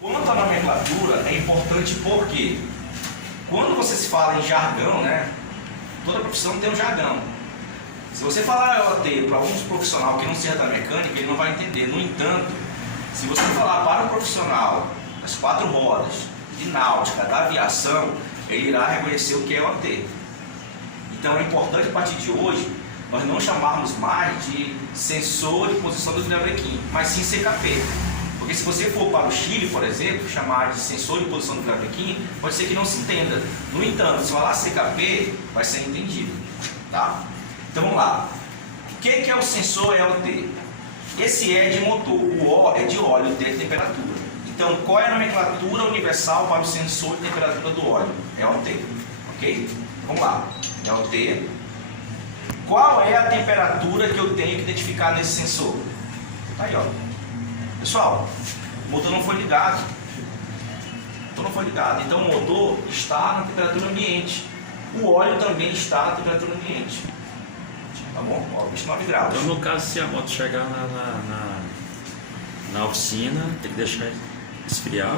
Quanto à nomenclatura, é importante porque quando você se fala em jargão, né? Toda profissão tem um jargão. Se você falar OT para um profissional que não seja da mecânica, ele não vai entender. No entanto, se você falar para um profissional das 4 rodas, de náutica, da aviação, ele irá reconhecer o que é OT. Então é importante a partir de hoje nós não chamarmos mais de sensor de posição do freio-brequim, mas sim CKP. Porque se você for para o Chile, por exemplo, chamar de sensor de posição do freio-brequim, pode ser que não se entenda. No entanto, se falar CKP, vai ser entendido. Tá? Então vamos lá. O que é o sensor EOT? Esse E é de motor, o O é de óleo, o T é de temperatura. Então qual é a nomenclatura universal para o sensor de temperatura do óleo? EOT. Ok? Vamos lá. EOT. Qual é a temperatura que eu tenho que identificar nesse sensor? Tá aí, ó. Pessoal, o motor não foi ligado. Então o motor está na temperatura ambiente. O óleo também está na temperatura ambiente. Tá bom? Ó, 29 graus. Então, no caso, se a moto chegar na oficina, tem que deixar esfriar,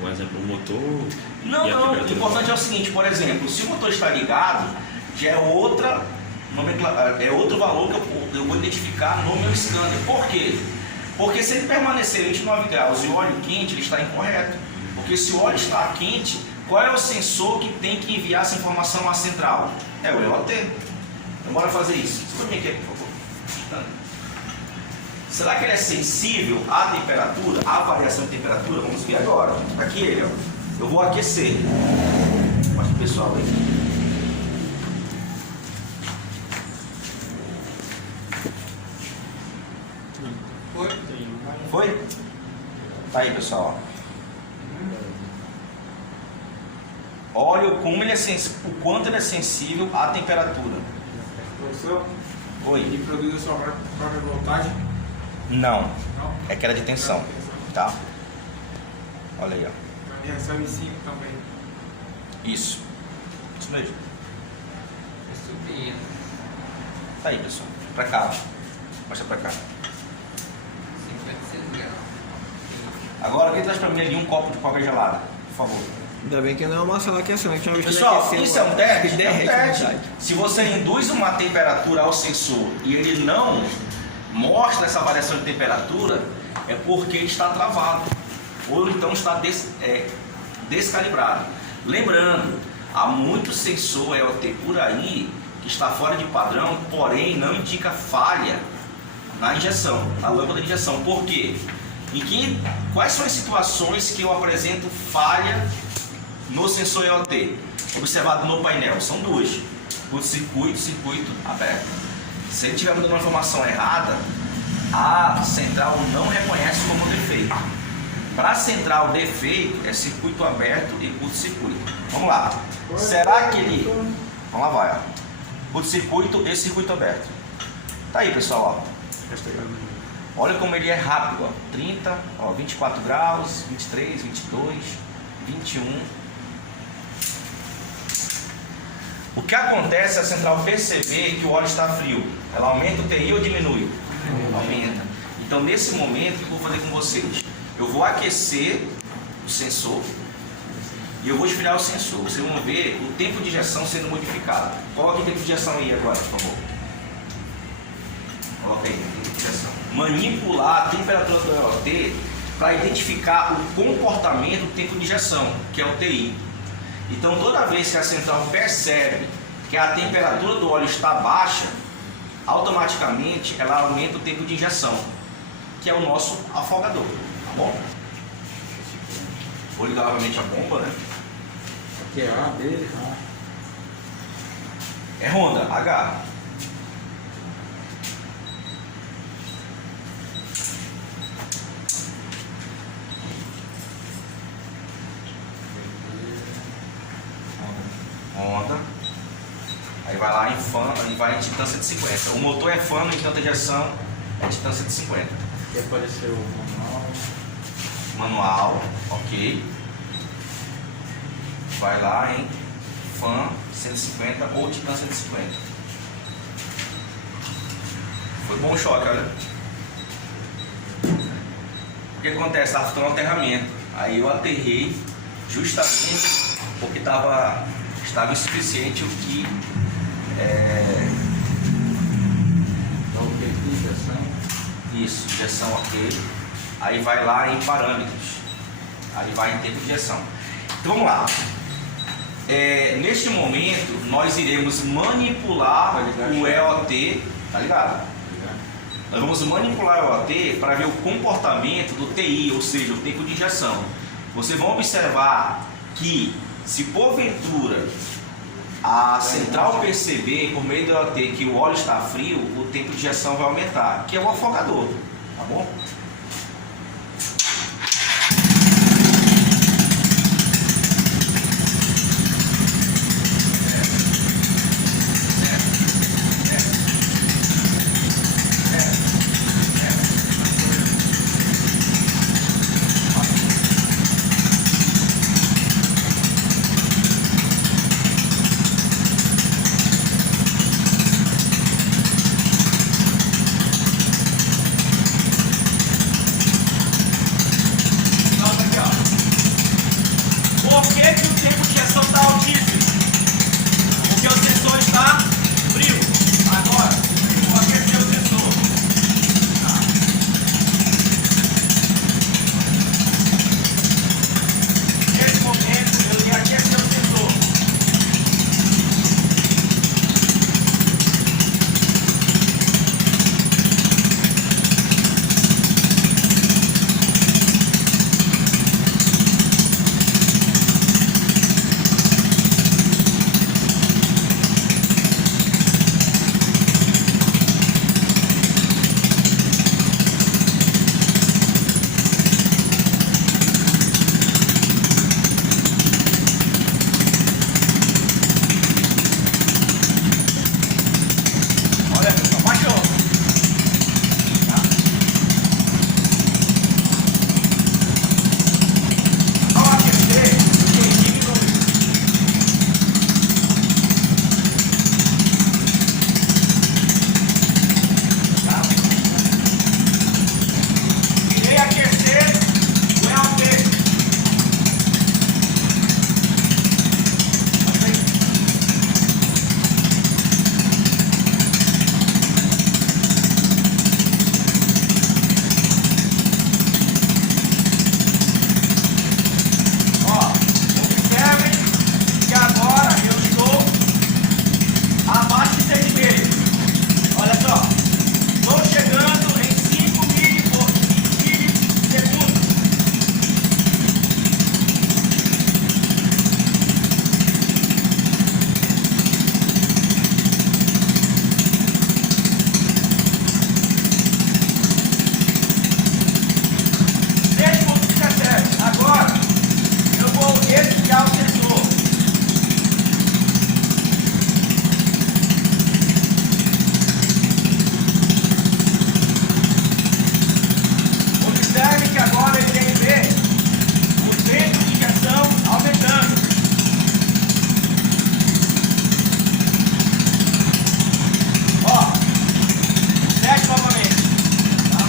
por exemplo, o motor. Não, o importante é o seguinte, por exemplo, se o motor está ligado, já é outro valor que eu vou identificar no meu scanner. Por quê? Porque se ele permanecer 29 graus e o óleo quente, ele está incorreto. Porque se o óleo está quente, qual é o sensor que tem que enviar essa informação à central? É o EOT. Então bora fazer isso. Você vai aqui, por favor. Será que ele é sensível à temperatura, à variação de temperatura? Vamos ver agora. Aqui ele, ó. Eu vou aquecer. Mostra pro pessoal aí. Foi? Tá aí, pessoal. Olha como ele é o quanto ele é sensível à temperatura. Professor, Oi. ele produz a sua própria voltagem? Não. Não? É queda de tensão. Tá? Olha aí, ó. Então ele recebe 5 também. Isso. Isso mesmo. Subindo. Tá aí, pessoal. Pra cá. Mostra pra cá. 56 graus. Agora, alguém traz pra mim ali um copo de coca gelada, por favor. Ainda bem que não é uma sala aquecendo, que tinha visto Pessoal, ele aquecer, isso é um teste? que É um derrete, na teste. verdade. Se você induz uma temperatura ao sensor e ele não mostra essa variação de temperatura, é porque ele está travado ou então está descalibrado. Lembrando, há muito sensor EOT por aí que está fora de padrão, porém não indica falha na injeção, na lâmpada de injeção. Por quê? Quais são as situações que eu apresento falha no sensor EOT? Observado no painel, são duas: curto-circuito, circuito aberto. Se ele estiver dando uma informação errada, a central não reconhece como defeito. Para a central, defeito é circuito aberto e curto-circuito. Vamos lá. Será que ele... Vamos lá, vai. Ó. Curto-circuito e circuito aberto. Tá aí, pessoal. Ó. Olha como ele é rápido. Ó. 30, ó, 24 graus, 23, 22, 21. O que acontece é a central perceber que o óleo está frio. Ela aumenta o TI ou diminui? Aumenta. Então, nesse momento, o que eu vou fazer com vocês? Eu vou aquecer o sensor e eu vou esfriar o sensor. Vocês vão ver o tempo de injeção sendo modificado. Coloque o tempo de injeção aí agora, por favor. Coloca aí, tempo de injeção. Manipular a temperatura do EOT para identificar o comportamento do tempo de injeção, que é o TI. Então, toda vez que a central percebe que a temperatura do óleo está baixa, automaticamente ela aumenta o tempo de injeção, que é o nosso afogador, tá bom? Vou ligar novamente a bomba, né? Aqui é A, B, A. É Honda, H. Honda. Aí vai lá em fan e vai em titância de 50. O motor é fan, no entanto a injeção é titância de 50. Aqui apareceu o manual. Manual, ok. Vai lá em fan 150 ou titância de 50. Foi bom o choque, olha. O que acontece? Está faltando um aterramento. Aí eu aterrei justamente porque estava insuficiente o que Dá o tempo de injeção. isso, injeção ok. Aí vai lá em parâmetros. Aí vai em tempo de injeção. Então vamos lá. Neste momento nós iremos manipular o EOT, tá ligado? Nós vamos manipular o EOT para ver o comportamento do TI, ou seja, o tempo de injeção. Vocês vão observar que se porventura a central perceber por meio do EOT que o óleo está frio, o tempo de injeção vai aumentar, que é o afogador, tá bom? Por que o tempo de injeção está altíssimo? Porque o sensor está frio. Agora, eu vou aquecer o sensor. Nesse momento, eu ia aquecer o sensor. Olha, pessoal, baixou. Tá? Ao aquecer, ele diminui. Tá? Irei aquecer o EOT. Observem que agora eu estou abaixo de 6,5. Olha só, estou chegando em 5 milissegundos. Agora eu vou desligar o sensor. Observe que agora ele tem que ver o tempo de injeção aumentando. Desce novamente. Tá?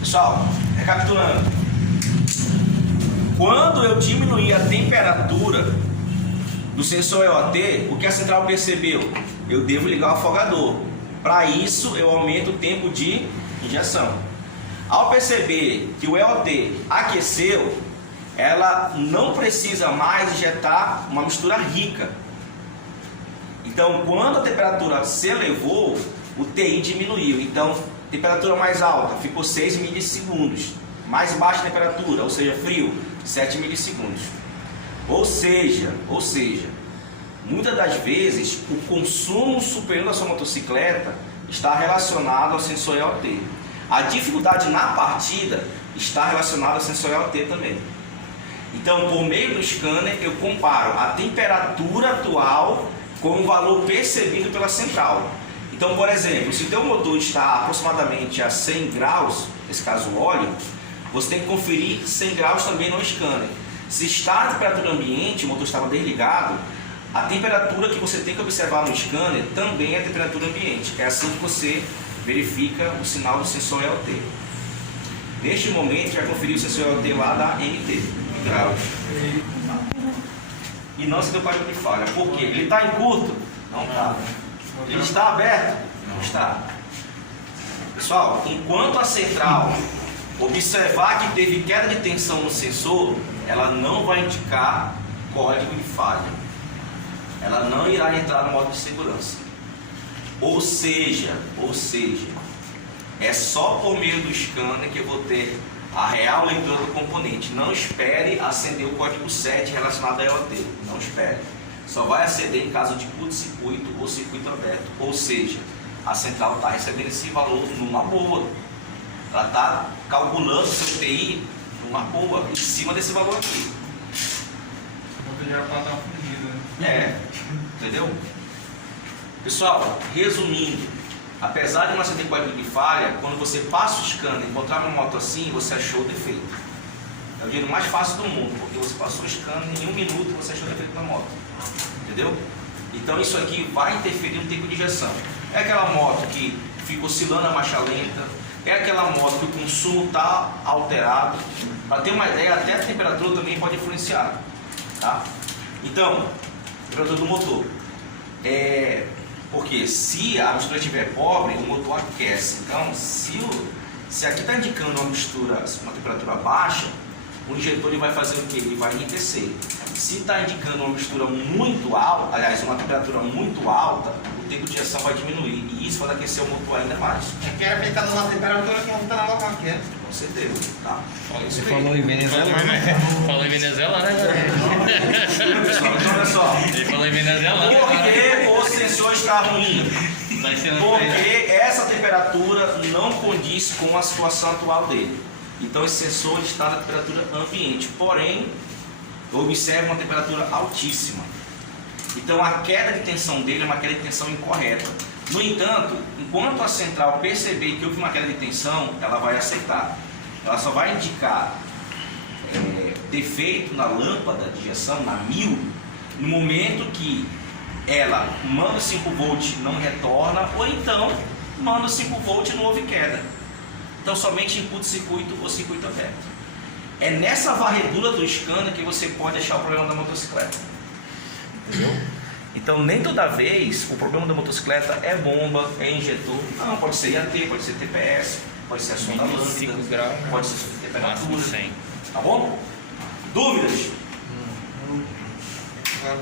Pessoal, recapitulando. Quando eu diminuir a temperatura do sensor EOT, o que a central percebeu? Eu devo ligar o afogador. Para isso, eu aumento o tempo de injeção. Ao perceber que o EOT aqueceu, ela não precisa mais injetar uma mistura rica. Então, quando a temperatura se elevou, o TI diminuiu. Então, temperatura mais alta ficou 6 milissegundos. Mais baixa temperatura, ou seja, frio, 7 milissegundos. Ou seja, muitas das vezes o consumo superior da sua motocicleta está relacionado ao sensor EOT. A dificuldade na partida está relacionada ao sensor EOT também. Então, por meio do scanner, eu comparo a temperatura atual com o valor percebido pela central. Então, por exemplo, se o teu motor está aproximadamente a 100 graus, nesse caso o óleo, você tem que conferir 100 graus também no scanner. Se está a temperatura ambiente, o motor estava desligado, a temperatura que você tem que observar no scanner também é a temperatura ambiente. É assim que você verifica o sinal do sensor EOT. Neste momento já conferiu o sensor EOT lá da NT, graus. E não se deu código de falha. Por quê? Ele está em curto? Não está. Ele está aberto? Não está. Pessoal, enquanto a central observar que teve queda de tensão no sensor, ela não vai indicar código de falha. Ela não irá entrar no modo de segurança. Ou seja, é só por meio do scanner que eu vou ter a real leitura do componente. Não espere acender o código 7 relacionado a EOT. Não espere. Só vai acender em caso de curto-circuito ou circuito aberto. Ou seja, a central está recebendo esse valor numa boa. Ela está calculando o seu TI numa boa, em cima desse valor aqui. Entendeu? Pessoal, resumindo, apesar de não acender código de falha, quando você passa o scanner e encontrar uma moto assim, você achou o defeito. É o jeito mais fácil do mundo, porque você passou o scanner em 1 minuto você achou o defeito da moto. Entendeu? Então isso aqui vai interferir no tempo de injeção. É aquela moto que fica oscilando a marcha lenta, é aquela moto que o consumo está alterado. Para ter uma ideia, até a temperatura também pode influenciar. Tá? Então, temperatura do motor. Porque se a mistura estiver pobre, o motor aquece. Então, se aqui está indicando uma mistura, uma temperatura baixa, o injetor ele vai fazer o quê? Ele vai enriquecer. Se está indicando uma mistura muito alta, aliás, uma temperatura muito alta, o tempo de injeção vai diminuir. E isso vai aquecer o motor ainda mais. Aqui é aplicado numa temperatura que não está na local aqui, né? Com certeza. Tá? Você falou em Venezuela? Falou em Venezuela, né? Pessoal, então olha só. Ele falou em Venezuela, né? Por que o sensor está ruim? Vai ser Porque essa temperatura não condiz com a situação atual dele. Então esse sensor está na temperatura ambiente, porém observe uma temperatura altíssima. Então a queda de tensão dele é uma queda de tensão incorreta. No entanto, enquanto a central perceber que houve uma queda de tensão, ela vai aceitar. Ela só vai indicar defeito na lâmpada de injeção, na 1000, no momento que ela manda 5 volts não retorna, ou então manda 5 volts e não houve queda. Então somente em curto-circuito ou circuito aberto. É nessa varredura do scanner que você pode achar o problema da motocicleta. Entendeu? Então nem toda vez o problema da motocicleta é bomba, é injetor. Não, pode ser IAT, pode ser TPS, pode ser a sonda lambda, graus, pode ser temperatura. 100. Tá bom? Dúvidas? Claro.